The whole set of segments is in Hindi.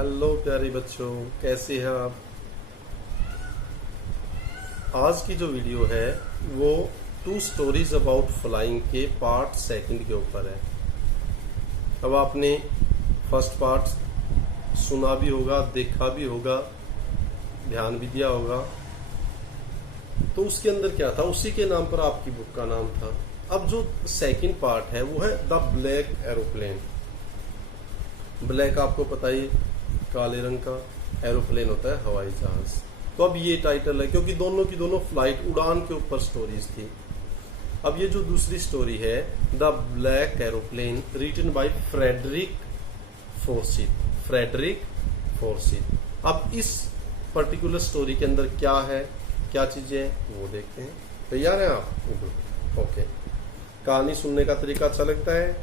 हेलो प्यारे बच्चों, कैसे हैं आप। आज की जो वीडियो है वो 2 स्टोरीज अबाउट फ्लाइंग के पार्ट सेकंड के ऊपर है। अब आपने फर्स्ट पार्ट सुना भी होगा, देखा भी होगा, ध्यान भी दिया होगा। तो उसके अंदर क्या था, उसी के नाम पर आपकी बुक का नाम था। अब जो सेकंड पार्ट है वो है द ब्लैक एरोप्लेन। ब्लैक आपको पता ही, काले रंग का एरोप्लेन होता है, हवाई जहाज। तो अब ये टाइटल है क्योंकि दोनों की दोनों फ्लाइट उड़ान के ऊपर स्टोरीज थी। अब ये जो दूसरी स्टोरी है the black aeroplane, written by Frederick Forsyth. अब इस पर्टिकुलर स्टोरी के अंदर क्या है, क्या चीजें हैं वो देखते हैं। तैयार हैं आप? ओके। कहानी सुनने का तरीका अच्छा लगता है,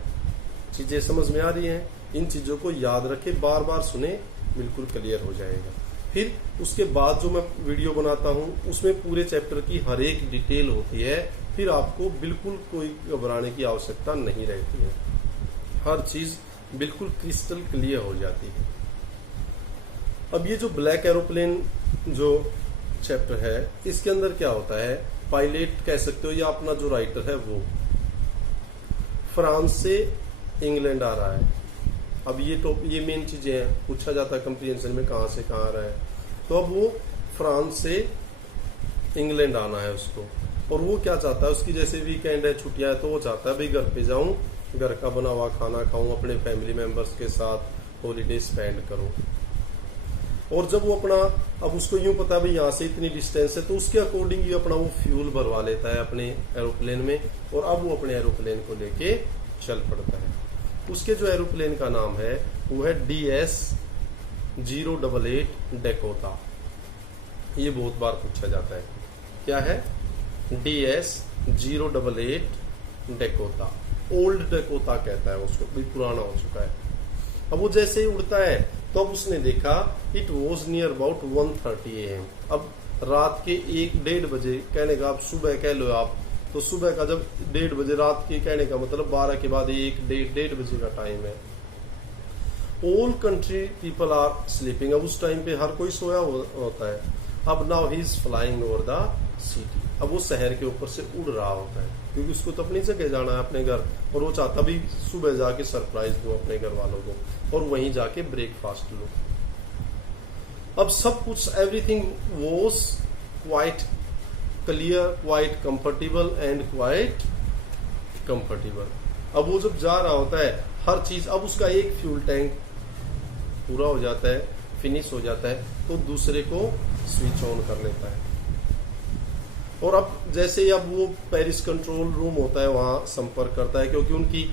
चीजें समझ में आ रही हैं, इन चीजों को याद रखें, बार बार सुने, बिल्कुल क्लियर हो जाएगा। फिर उसके बाद जो मैं वीडियो बनाता हूं उसमें पूरे चैप्टर की हर एक डिटेल होती है, फिर आपको बिल्कुल कोई घबराने की आवश्यकता नहीं रहती है, हर चीज बिल्कुल क्रिस्टल क्लियर हो जाती है। अब ये जो ब्लैक एरोप्लेन जो चैप्टर है, इसके अंदर क्या होता है, पायलट कह सकते हो या अपना जो राइटर है वो फ्रांस से इंग्लैंड आ रहा है। अब ये मेन चीजें हैं, पूछा जाता है कंप्रीहेंशन में कहां से कहां आ रहा है। तो अब वो फ्रांस से इंग्लैंड आना है उसको, और वो क्या चाहता है, उसकी जैसे वीकेंड है, छुट्टियां है, तो वो चाहता है भाई घर पे जाऊं, घर का बना हुआ खाना खाऊं, अपने फैमिली मेंबर्स के साथ हॉलीडे स्पेंड करूं। और जब वो अपना, अब उसको यूं पता है भाई यहाँ से इतनी डिस्टेंस है, तो उसके अकॉर्डिंग ही अपना वो फ्यूल भरवा लेता है अपने एरोप्लेन में, और अब वो अपने एरोप्लेन को लेके चल पड़ता है। उसके जो एरोप्लेन का नाम है वो है DS-088 डेकोटा। ये बहुत बार पूछा जाता है, क्या है DS-088 डेकोटा। ओल्ड डेकोटा कहता है उसको, भी पुराना हो चुका है। अब वो जैसे ही उड़ता है तो अब उसने देखा it was near about 1:30 AM। अब रात के 1-1:30 बजे, कहने का आप सुबह कह लो आप, तो सुबह का जब 1:30 बजे, रात के कहने का मतलब 12 के बाद 1-1:30 बजे का टाइम है। All country people are sleeping. अब उस टाइम पे हर कोई सोया होता है। अब now he is flying over the city. अब वो शहर के ऊपर से उड़ रहा होता है, क्योंकि उसको तो अपनी जगह जाना है, अपने घर, और वो चाहता भी सुबह जाके सरप्राइज दो अपने घर वालों को, और वहीं जाके ब्रेकफास्ट लो। अब सब कुछ, everything was quite clear, quite comfortable and quite comfortable. अब वो जब जा रहा होता है हर चीज, अब उसका एक फ्यूल टैंक पूरा हो जाता है, फिनिश हो जाता है, तो दूसरे को स्विच ऑन कर लेता है। और अब जैसे ही अब वो पेरिस कंट्रोल रूम होता है वहां संपर्क करता है, क्योंकि उनकी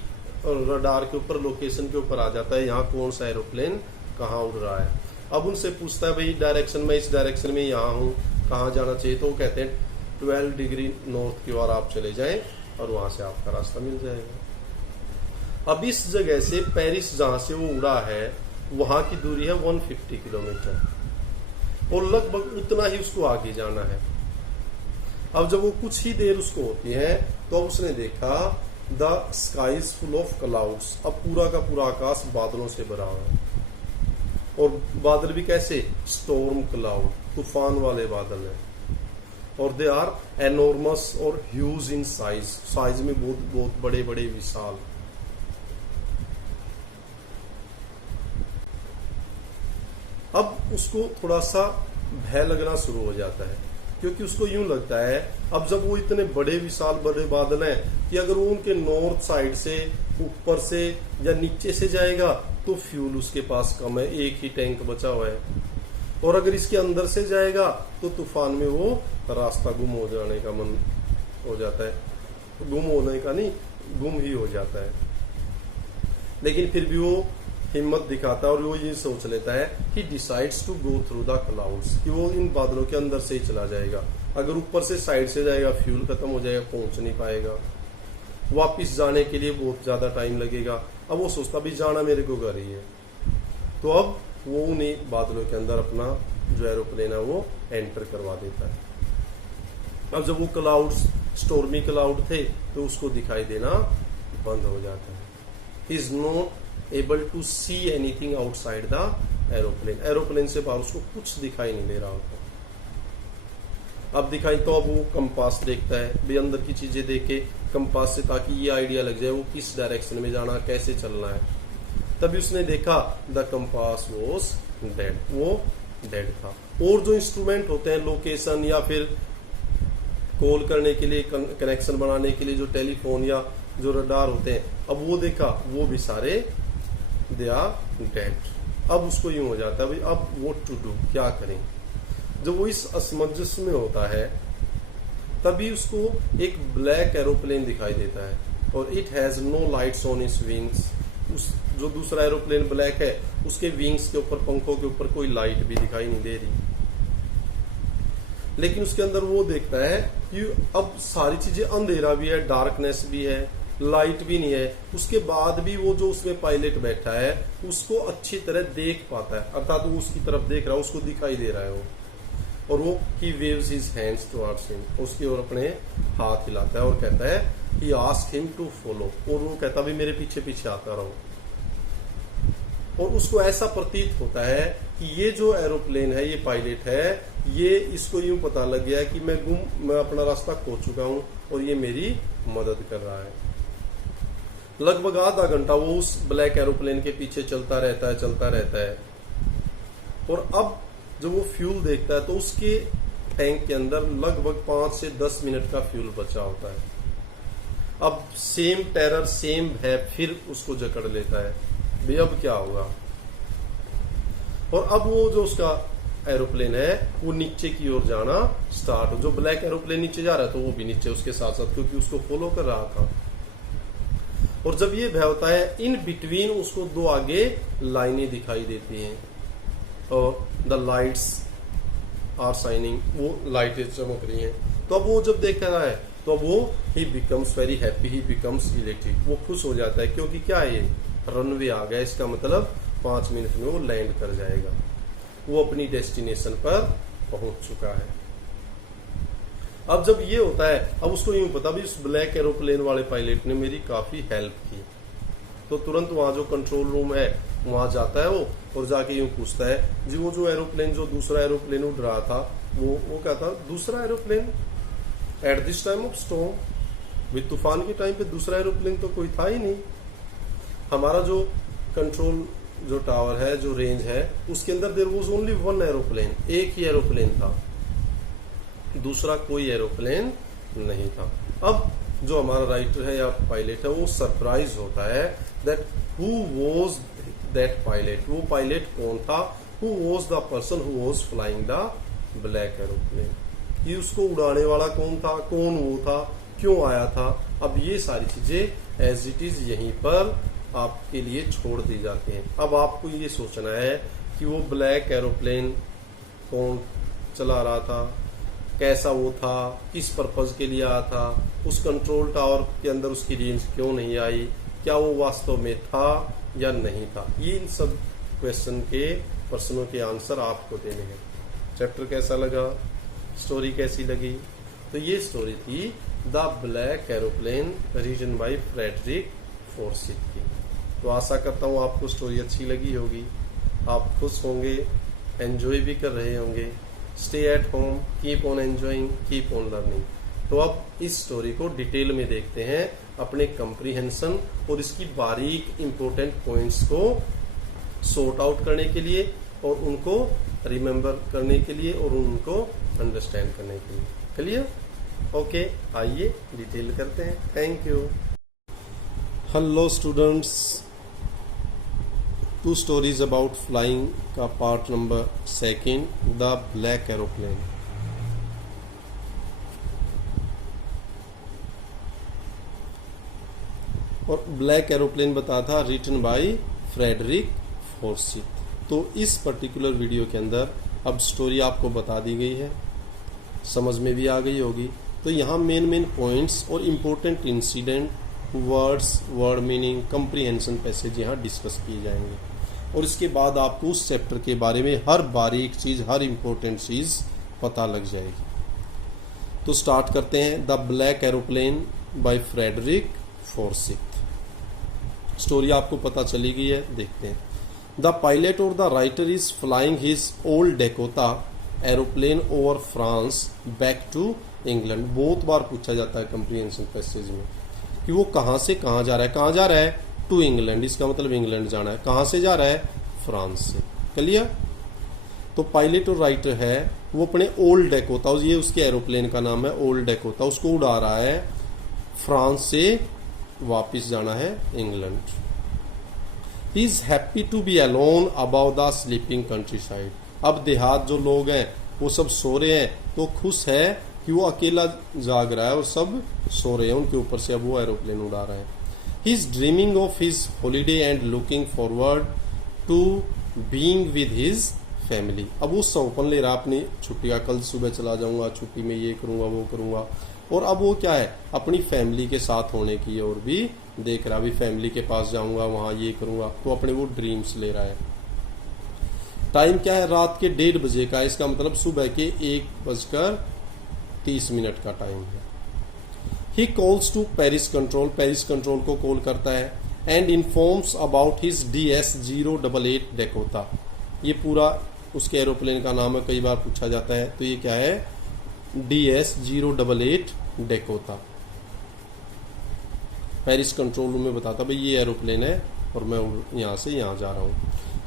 रडार के ऊपर, लोकेशन के ऊपर आ जाता है यहाँ कौन सा एरोप्लेन कहाँ उड़ रहा है। अब उनसे पूछता है भाई डायरेक्शन में, इस डायरेक्शन में यहाँ हूँ, कहाँ जाना चाहिए। तो वो कहते हैं 12 डिग्री नॉर्थ की ओर आप चले जाएं और वहां से आपका रास्ता मिल जाएगा। अब इस जगह से पेरिस जहां से वो उड़ा है वहां की दूरी है 150 किलोमीटर, और लगभग उतना ही उसको आगे जाना है। अब जब वो कुछ ही देर उसको होती है तो उसने देखा the sky is full of clouds. अब पूरा का पूरा आकाश बादलों से भरा हुआ है, और बादल भी कैसे, स्टॉर्म क्लाउड, तूफान वाले बादल है। और दे आर एनॉर्मस और ह्यूज इन साइज, साइज में बहुत बहुत बड़े बड़े, विशाल। अब उसको थोड़ा सा भय लगना शुरू हो जाता है, क्योंकि उसको यूं लगता है अब जब वो इतने बड़े विशाल बड़े बादल हैं कि अगर वो उनके नॉर्थ साइड से, ऊपर से या नीचे से जाएगा तो फ्यूल उसके पास कम है, एक ही टैंक बचा हुआ है। और अगर इसके अंदर से जाएगा तो तूफान में वो रास्ता गुम हो जाने का मन हो जाता है, गुम होने का नहीं, गुम ही हो जाता है। लेकिन फिर भी वो हिम्मत दिखाता है और वो ये सोच लेता है कि decides to go through the clouds, कि वो इन बादलों के अंदर से ही चला जाएगा। अगर ऊपर से साइड से जाएगा फ्यूल खत्म हो जाएगा, पहुंच नहीं पाएगा, वापिस जाने के लिए बहुत ज्यादा टाइम लगेगा। अब वो सोचता भी जाना मेरे को घर ही है। तो अब वो उन्हीं बादलों के अंदर अपना जो एरोप्लेन है वो एंटर करवा देता है। अब जब वो क्लाउड्स, स्टॉर्मी क्लाउड थे, तो उसको दिखाई देना बंद हो जाता है। He is not able to see anything outside the aeroplane, aeroplane से बाहर उसको कुछ दिखाई नहीं दे रहा होता। अब दिखाई तो अब वो कंपास देखता है, भाई अंदर की चीजें देख के कंपास से, ताकि ये आइडिया लग जाए वो किस डायरेक्शन में जाना, कैसे चलना है। तभी उसने देखा द कंपास वॉज डेड, वो डेड था। और जो इंस्ट्रूमेंट होते हैं लोकेशन या फिर कॉल करने के लिए, कनेक्शन बनाने के लिए, जो टेलीफोन या जो रडार होते हैं, अब वो देखा वो भी सारे दे आर डेड। अब उसको यूं हो जाता है भाई अब व्हाट टू डू, क्या करें। जब वो इस असमंजस में होता है तभी उसको एक ब्लैक एरोप्लेन दिखाई देता है और it has no lights on its wings. उस जो दूसरा एरोप्लेन ब्लैक है उसके विंग्स के ऊपर, पंखों के ऊपर कोई लाइट भी दिखाई नहीं दे रही, लेकिन उसके अंदर वो देखता है कि अब सारी चीजें, अंधेरा भी है, डार्कनेस भी है, लाइट भी नहीं है, उसके बाद भी वो जो उसमें पायलट बैठा है उसको अच्छी तरह देख पाता है, अर्थात वो उसकी तरफ देख रहा है, उसको दिखाई दे रहा है वो। और वो he waves his hands towards him, उसकी ओर अपने हाथ हिलाता है और कहता है he asked him to follow, और वो कहता भी मेरे पीछे पीछे आता रहो। और उसको ऐसा प्रतीत होता है कि ये जो एरोप्लेन है, ये पायलट है, ये इसको यूं पता लग गया है कि मैं अपना रास्ता खो चुका हूं और ये मेरी मदद कर रहा है। लगभग आधा घंटा वो उस ब्लैक एरोप्लेन के पीछे चलता रहता है। और अब जब वो फ्यूल देखता है तो उसके टैंक के अंदर लगभग 5 से 10 मिनट का फ्यूल बचा होता है। अब सेम टेरर, सेम है, फिर उसको जकड़ लेता है, भाई अब क्या होगा। और अब वो जो उसका एरोप्लेन है वो नीचे की ओर जाना स्टार्ट हो, जो ब्लैक एरोप्लेन नीचे जा रहा है तो वो भी नीचे उसके साथ साथ, क्योंकि उसको फॉलो कर रहा था। और जब ये भय होता है, इन बिटवीन उसको 2 आगे लाइनें दिखाई देती हैं और द लाइट्स आर शाइनिंग, वो लाइटें चमक रही हैं। तो अब वो जब देख रहा है तो अब वो ही बिकम्स वेरी हैप्पी, ही बिकम्स इलेक्ट्रिक, वो खुश हो जाता है, क्योंकि क्या है, ये रनवे आ गया, इसका मतलब 5 मिनट में वो लैंड कर जाएगा, वो अपनी डेस्टिनेशन पर पहुंच चुका है। अब जब ये होता है, अब उसको यूं पता भी उस ब्लैक एरोप्लेन वाले पायलट ने मेरी काफी हेल्प की, तो तुरंत वहां जो कंट्रोल रूम है वहां जाता है वो, और जाके यूं पूछता है जी वो जो एरोप्लेन, जो दूसरा एरोप्लेन उड़ रहा था, वो क्या था, दूसरा aeroplane at this time of storm, with तूफान के टाइम पे दूसरा एरोप्लेन तो कोई था ही नहीं। हमारा जो कंट्रोल जो टावर है, जो रेंज है, उसके अंदर देयर वाज ओनली 1 एरोप्लेन, एक ही एरोप्लेन था, दूसरा कोई एरोप्लेन नहीं था। अब जो हमारा राइटर है या पायलट है वो सरप्राइज होता है that who was that pilot, वो पायलट कौन था, who was the person who was flying the black aeroplane, ये उसको उड़ाने वाला कौन था, कौन वो था, क्यों आया था। अब ये सारी चीजें एज इट इज यहीं पर आपके लिए छोड़ दी जाती हैं। अब आपको ये सोचना है कि वो ब्लैक एरोप्लेन कौन चला रहा था, कैसा वो था, किस पर्पज के लिए आया था, उस कंट्रोल टावर के अंदर उसकी रेंज क्यों नहीं आई, क्या वो वास्तव में था या नहीं था। ये इन सब क्वेश्चन के प्रश्नों के आंसर आपको देने हैं। चैप्टर कैसा लगा, स्टोरी कैसी लगी। तो ये स्टोरी थी the black aeroplane written by Frederick Forsyth की। तो आशा करता हूँ आपको स्टोरी अच्छी लगी होगी, आप खुश होंगे, एंजॉय भी कर रहे होंगे। Stay at home, keep on enjoying, keep on learning. तो अब इस स्टोरी को डिटेल में देखते हैं अपने कंप्रीहेंशन और इसकी बारीक इंपॉर्टेंट पॉइंट्स को सॉर्ट आउट करने के लिए और उनको रिमेम्बर करने के लिए और उनको अंडरस्टैंड करने के लिए। क्लियर? ओके, आइए डिटेल करते हैं। Thank you. Hello students, 2 stories about flying का part number 2, the black aeroplane. और ब्लैक एरोप्लेन बताया था रिटन बाय फ्रेडरिक फोर्सिथ। तो इस पर्टिकुलर वीडियो के अंदर अब स्टोरी आपको बता दी गई है, समझ में भी आ गई होगी। तो यहाँ मेन पॉइंट्स और important incident, words, word meaning, comprehension passage यहाँ डिस्कस किए जाएंगे। और इसके बाद आपको उस चैप्टर के बारे में हर बारीक चीज, हर इम्पोर्टेंट चीज पता लग जाएगी। तो स्टार्ट करते हैं the black aeroplane by Frederick Forsyth. Story आपको पता चली गई है, देखते हैं। द पायलट और the writer is flying his old Dakota aeroplane over France back to England. बहुत बार पूछा जाता है कंप्रीहेंशन पैसेज में कि वो कहाँ से कहाँ जा रहा है। कहाँ जा रहा है? टू इंग्लैंड, इसका मतलब इंग्लैंड जाना है। कहाँ से जा रहा है? फ्रांस से। क्लियर? तो पायलट और राइटर है वो अपने ओल्ड डेकोटा, ये उसके एरोप्लेन का नाम है ओल्ड डेकोटा, उसको उड़ा रहा है फ्रांस से वापस जाना है England. He is happy to be alone about the sleeping countryside. अब देहात जो लोग हैं वो सब सो रहे हैं, तो खुश है कि वो अकेला जाग रहा है और सब सो रहे हैं उनके ऊपर से। अब वो एरोप्लेन उड़ा रहा है। He is dreaming of his holiday and looking forward to being with his family. अब वो सौपन ले रहा अपनी छुट्टी का, कल सुबह चला जाऊंगा, छुट्टी में ये करूंगा वो करूंगा, और अब वो क्या है अपनी फैमिली के साथ होने की और भी देख रहा, अभी फैमिली के पास जाऊंगा, वहां ये करूंगा, तो अपने वो ड्रीम्स ले रहा है। टाइम क्या है? रात के 1:30 बजे का, इसका मतलब सुबह के 1:30 का टाइम है। He calls to Paris control, Paris control को कॉल करता है and informs about his DS-088 Dakota. ये पूरा उसके एरोप्लेन का नाम है, कई बार पूछा जाता है। तो ये क्या है? DS-088 Dakota. Paris control room में बताता भाई ये एरोप्लेन है और मैं यहां से यहां जा रहा हूं।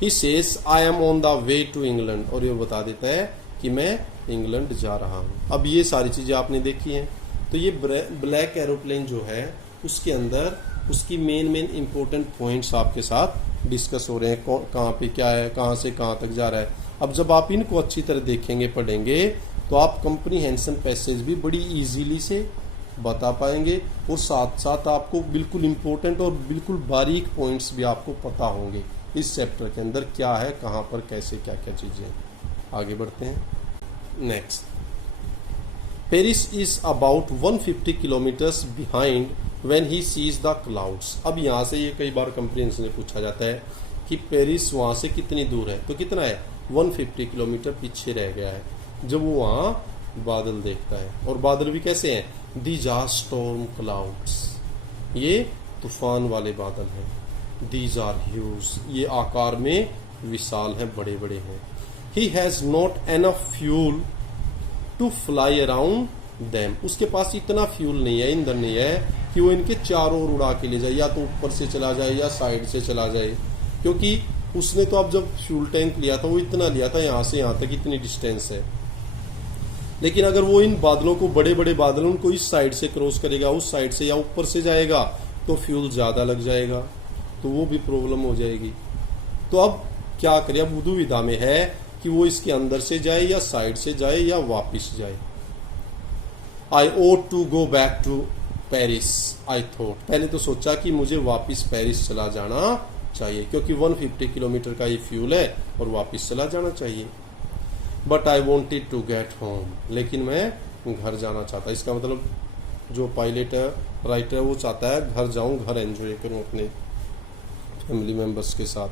He says I am on the way to England, और ये बता देता है कि मैं इंग्लैंड जा रहा हूं। अब ये सारी चीजें आपने देखी हैं। तो ये ब्लैक एरोप्लेन जो है उसके अंदर उसकी मेन इंपॉर्टेंट पॉइंट्स आपके साथ डिस्कस हो रहे हैं। कहाँ पे क्या है, कहाँ से कहाँ तक जा रहा है। अब जब आप इनको अच्छी तरह देखेंगे, पढ़ेंगे, तो आप कंप्रीहेंशन पैसेज भी बड़ी इजीली से बता पाएंगे, और साथ साथ आपको बिल्कुल इम्पोर्टेंट और बिल्कुल बारीक पॉइंट्स भी आपको पता होंगे इस चैप्टर के अंदर क्या है, कहाँ पर कैसे क्या क्या चीजें। आगे बढ़ते हैं। Next, Paris is about 150 kilometres behind when he sees the clouds. अब यहाँ से ये कई बार कंप्रीहेंशन में पूछा जाता है कि पेरिस वहां से कितनी दूर है, तो कितना है? 150 किलोमीटर पीछे रह गया है जब वो वहां बादल देखता है। और बादल भी कैसे हैं? दीज आर स्टॉर्म क्लाउड्स, ये तूफान वाले बादल हैं। दीज आर ह्यूज, ये आकार में विशाल हैं, बड़े बड़े हैं। He has not enough fuel to fly around them, उसके पास इतना फ्यूल नहीं है, ईंधन नहीं है कि वो इनके चारों ओर उड़ा के ले जाए, या तो ऊपर से चला जाए या साइड से चला जाए, क्योंकि उसने तो अब जब फ्यूल टैंक लिया था वो इतना लिया था, यहां से यहां तक इतनी डिस्टेंस है। लेकिन अगर वो इन बादलों को, बड़े बड़े बादल, उनको इस साइड से क्रॉस करेगा, उस साइड से या ऊपर से जाएगा, तो फ्यूल ज्यादा लग जाएगा, तो वो भी प्रॉब्लम हो जाएगी। तो अब क्या करें? अब दुविधा में है कि वो इसके अंदर से जाए या साइड से जाए या वापिस जाए। I ought to go back to Paris, I thought, पहले तो सोचा कि मुझे वापिस पेरिस चला जाना चाहिए, क्योंकि 150 किलोमीटर का ये फ्यूल है और वापिस चला जाना चाहिए। But I wanted to get home, लेकिन मैं घर जाना चाहता। इसका मतलब जो पायलट है, राइटर है, वो चाहता है घर जाऊं, घर एंजॉय करूं अपने फैमिली मेंबर्स के साथ।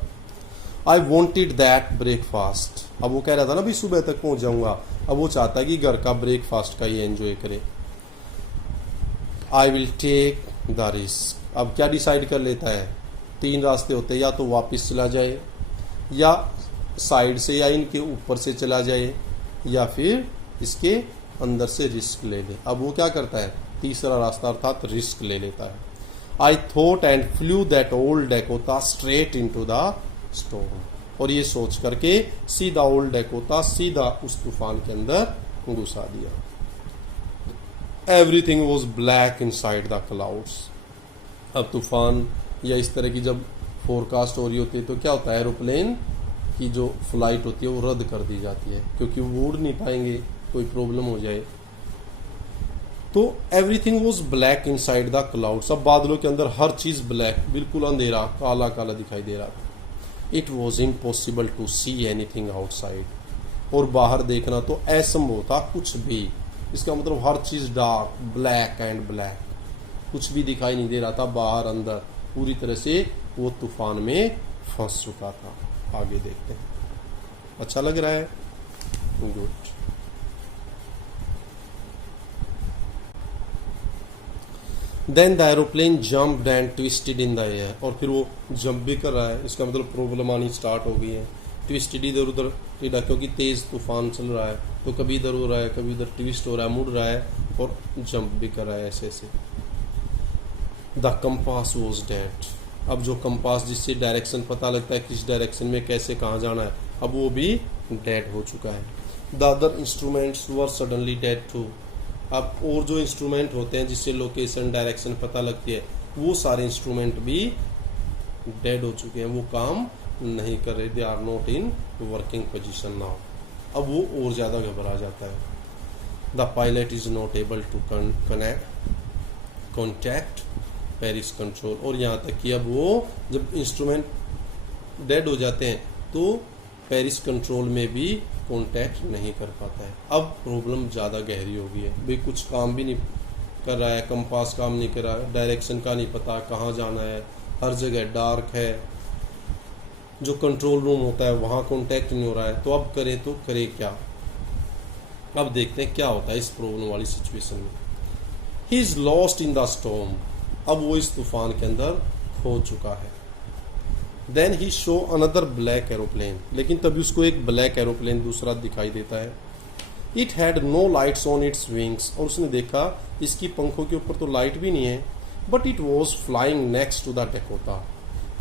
आई वॉन्टेड दैट ब्रेकफास्ट, अब वो कह रहा था ना भी सुबह तक पहुंच जाऊंगा, अब वो चाहता है कि घर का ब्रेकफास्ट का ही एंजॉय करे। I will take the risk, अब क्या डिसाइड कर लेता है? 3 रास्ते होते हैं, या तो वापस चला जाए, या साइड से या इनके ऊपर से चला जाए, या फिर इसके अंदर से रिस्क ले ले। अब वो क्या करता है? तीसरा रास्ता अर्थात रिस्क ले लेता है। I thought and flu that old Dakota straight into the storm, और ये सोच करके सीधा ओल्ड डेकोटा सीधा उस तूफान के अंदर घुसा दिया। Everything was black inside the clouds. अब तूफान या इस तरह की जब फोरकास्ट हो रही होती है तो क्या होता है? एरोप्लेन की जो फ्लाइट होती है वो रद्द कर दी जाती है, क्योंकि वो उड़ नहीं पाएंगे, कोई प्रॉब्लम हो जाए। तो everything was black inside the clouds, अब बादलों के अंदर हर चीज ब्लैक, बिल्कुल अंधेरा, काला काला दिखाई दे रहा था। It was impossible to see anything outside, और बाहर देखना तो असंभव था कुछ भी। इसका मतलब हर चीज डार्क, ब्लैक एंड ब्लैक, कुछ भी दिखाई नहीं दे रहा था बाहर अंदर, पूरी तरह से वो तूफान में फंस चुका था। आगे देखते हैं। अच्छा लग रहा है? Good. Then the aeroplane jumped and twisted in the air, और फिर वो जंप भी कर रहा है, इसका मतलब प्रॉब्लम आनी स्टार्ट हो गई है। ट्विस्टेड इधर उधर टेढ़ा, क्योंकि तेज तूफान चल रहा है, तो कभी इधर हो रहा है, कभी इधर ट्विस्ट हो रहा है, मुड़ रहा है और जंप भी कर रहा है ऐसे ऐसे। द कंपास वॉज डेड, अब जो कंपास जिससे डायरेक्शन पता लगता है किस डायरेक्शन में कैसे कहाँ जाना है, अब वो भी डेड हो चुका है। The other instruments were suddenly dead too, अब और जो इंस्ट्रूमेंट होते हैं जिससे लोकेशन डायरेक्शन पता लगती है, वो सारे इंस्ट्रूमेंट भी डेड हो चुके हैं, वो काम नहीं कर रहे। They are not in working position now, अब वो और ज़्यादा घबरा जाता है। The pilot is not able to contact Paris control, और यहाँ तक कि अब वो जब इंस्ट्रूमेंट डेड हो जाते हैं तो पेरिस कंट्रोल में भी कॉन्टैक्ट नहीं कर पाता है। अब प्रॉब्लम ज़्यादा गहरी हो गई है, भाई कुछ काम भी नहीं कर रहा है, कंपास काम नहीं कर रहा है, डायरेक्शन का नहीं पता कहाँ जाना है, हर जगह डार्क है, जो कंट्रोल रूम होता है वहाँ कॉन्टैक्ट नहीं हो रहा है, तो अब करें तो करें क्या। अब देखते हैं क्या होता है इस प्रॉब्लम वाली सिचुएशन में। He is lost in the storm, अब वो इस तूफान के अंदर खो चुका है। Then he show another black aeroplane, लेकिन तभी उसको एक ब्लैक एरोप्लेन दूसरा दिखाई देता है। It had no lights on its wings, और उसने देखा इसकी पंखों के ऊपर तो लाइट भी नहीं है। But it was flying next to the Dakota,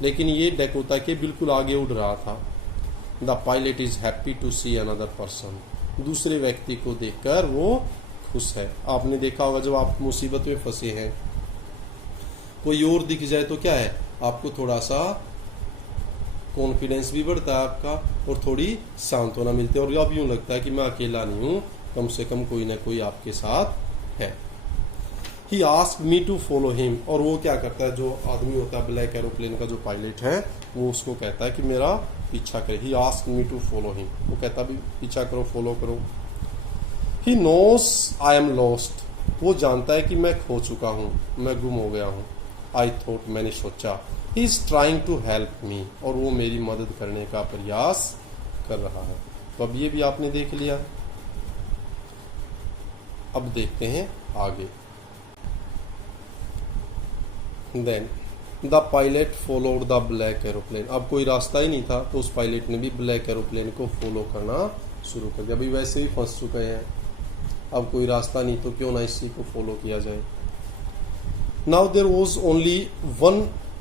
लेकिन ये डेकोटा के बिल्कुल आगे उड़ रहा था। The pilot is happy to see another person, दूसरे व्यक्ति को देखकर वो खुश है। आपने देखा होगा जब आप मुसीबत में फंसे हैं, कोई और दिख जाए तो क्या है, आपको थोड़ा सा कॉन्फिडेंस भी बढ़ता है आपका, और थोड़ी सांत्वना मिलती है, और अब यूं लगता है कि मैं अकेला नहीं हूं, कम से कम कोई ना कोई आपके साथ है। He asked me to follow him, और वो क्या करता है, जो आदमी होता है ब्लैक एरोप्लेन का जो पायलट है, वो उसको कहता है कि मेरा पीछा करे। He asked me to follow him, वो कहता भी पीछा करो, फॉलो करो। He knows I am lost, वो जानता है कि मैं खो चुका हूँ, मैं गुम हो गया हूँ। आई थॉट, मैंने सोचा, he is trying to help me, और वो मेरी मदद करने का प्रयास कर रहा है। तो अब ये भी आपने देख लिया, अब देखते हैं आगे। Then the pilot followed the black aeroplane, अब कोई रास्ता ही नहीं था तो उस पायलट ने भी ब्लैक एरोप्लेन को फॉलो करना शुरू कर दिया। अभी वैसे ही फंस चुके हैं, अब कोई रास्ता नहीं तो क्यों ना इसी को फॉलो किया जाए। Now there was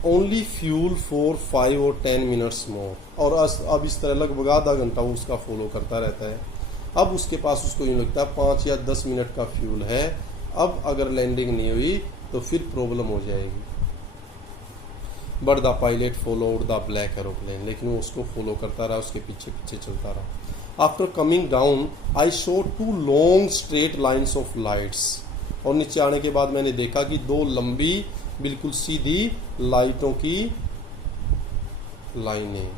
only fuel for 5 or 10 minutes more, और अब इस तरह लगभग आधा घंटा वो उसका फॉलो करता रहता है। अब उसके पास उसको यूँ लगता है 5 या 10 मिनट का फ्यूल है, अब अगर लैंडिंग नहीं हुई तो फिर प्रॉब्लम हो जाएगी। But the pilot followed the black aeroplane, लेकिन वो उसको फॉलो करता रहा, उसके पीछे पीछे चलता रहा। After coming down I show 2 long straight lines of lights, और नीचे आने के बाद मैंने देखा कि 2 लंबी बिल्कुल सीधी लाइटों की लाइनें,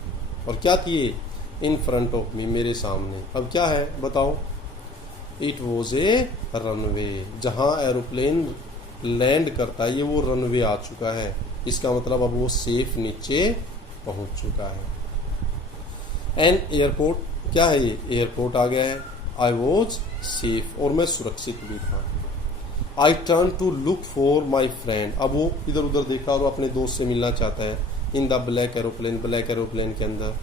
और क्या थी ये, इन फ्रंट ऑफ मी, मेरे सामने। अब क्या है बताओ, इट वॉज ए रनवे, जहां एरोप्लेन लैंड करता है ये वो रनवे आ चुका है, इसका मतलब अब वो सेफ नीचे पहुंच चुका है। एंड एयरपोर्ट, क्या है ये, एयरपोर्ट आ गया है। आई वॉज सेफ, और मैं सुरक्षित भी था। I turn to look for my friend, अब वो इधर उधर देखा और अपने दोस्त से मिलना चाहता है। In the black aeroplane, black aeroplane के अंदर।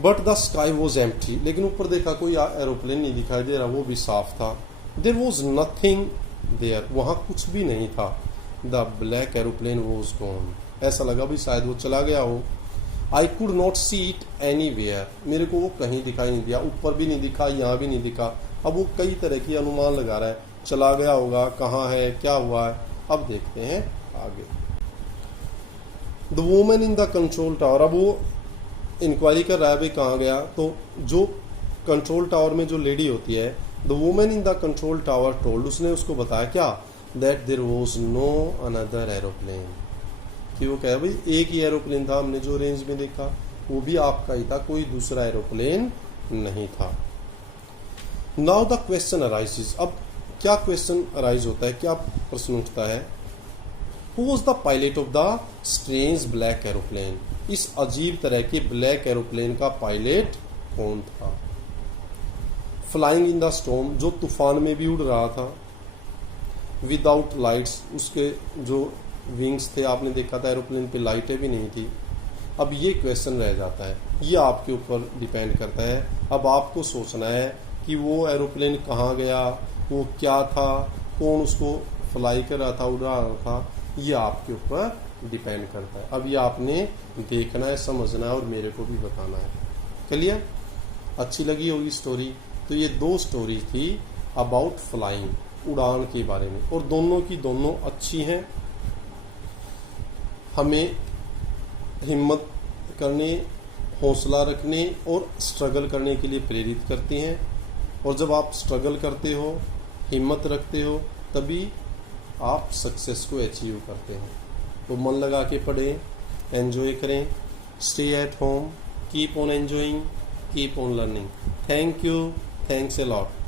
But the sky was empty, लेकिन ऊपर देखा कोई एरोप्लेन नहीं दिखाई दे रहा, वो भी साफ था। देयर वॉज नथिंग देयर, वहां कुछ भी नहीं था। The black aeroplane was gone, ऐसा लगा भी शायद वो चला गया हो। I could not see it anywhere, मेरे को वो कहीं दिखाई नहीं दिया, ऊपर भी नहीं दिखा, यहाँ भी नहीं दिखा। अब वो कई तरह की अनुमान लगा रहा है, चला गया होगा, कहाँ है, क्या हुआ है। अब देखते हैं आगे। The women in the control tower, अब वो इंक्वायरी कर रहा है भाई कहाँ गया, तो जो कंट्रोल टावर में जो लेडी होती है, the women in the control tower told, उसने उसको बताया क्या, that there was no another aeroplane, कि वो कह भाई एक ही एरोप्लेन था, हमने जो रेंज में देखा वो भी आपका ही था, कोई दूसरा एरोप्लेन नहीं था। नाउ द क्वेश्चन अराइजेस, अब क्या क्वेश्चन अराइज होता है, क्या प्रश्न उठता है, who was the pilot of the strange black aeroplane, इस अजीब तरह के ब्लैक एरोप्लेन का पायलट कौन था। फ्लाइंग इन द स्टॉर्म, जो तूफान में भी उड़ रहा था। विदाउट लाइट्स, उसके जो विंग्स थे आपने देखा था एरोप्लेन पे लाइटें भी नहीं थी। अब ये क्वेश्चन रह जाता है, ये आपके ऊपर डिपेंड करता है। अब आपको सोचना है कि वो एरोप्लेन कहाँ गया, वो क्या था, कौन उसको फ्लाई कर रहा था, उड़ा रहा था, ये आपके ऊपर डिपेंड करता है। अब ये आपने देखना है, समझना है और मेरे को भी बताना है। क्लियर? अच्छी लगी होगी स्टोरी। तो ये 2 स्टोरी थी अबाउट फ्लाइंग, उड़ान के बारे में, और दोनों की दोनों अच्छी हैं। हमें हिम्मत करने, हौसला रखने और स्ट्रगल करने के लिए प्रेरित करती हैं। और जब आप स्ट्रगल करते हो, हिम्मत रखते हो, तभी आप सक्सेस को अचीव करते हैं। तो मन लगा के पढ़ें, एंजॉय करें, stay at home, keep on enjoying, keep on learning. Thank you, thanks a lot.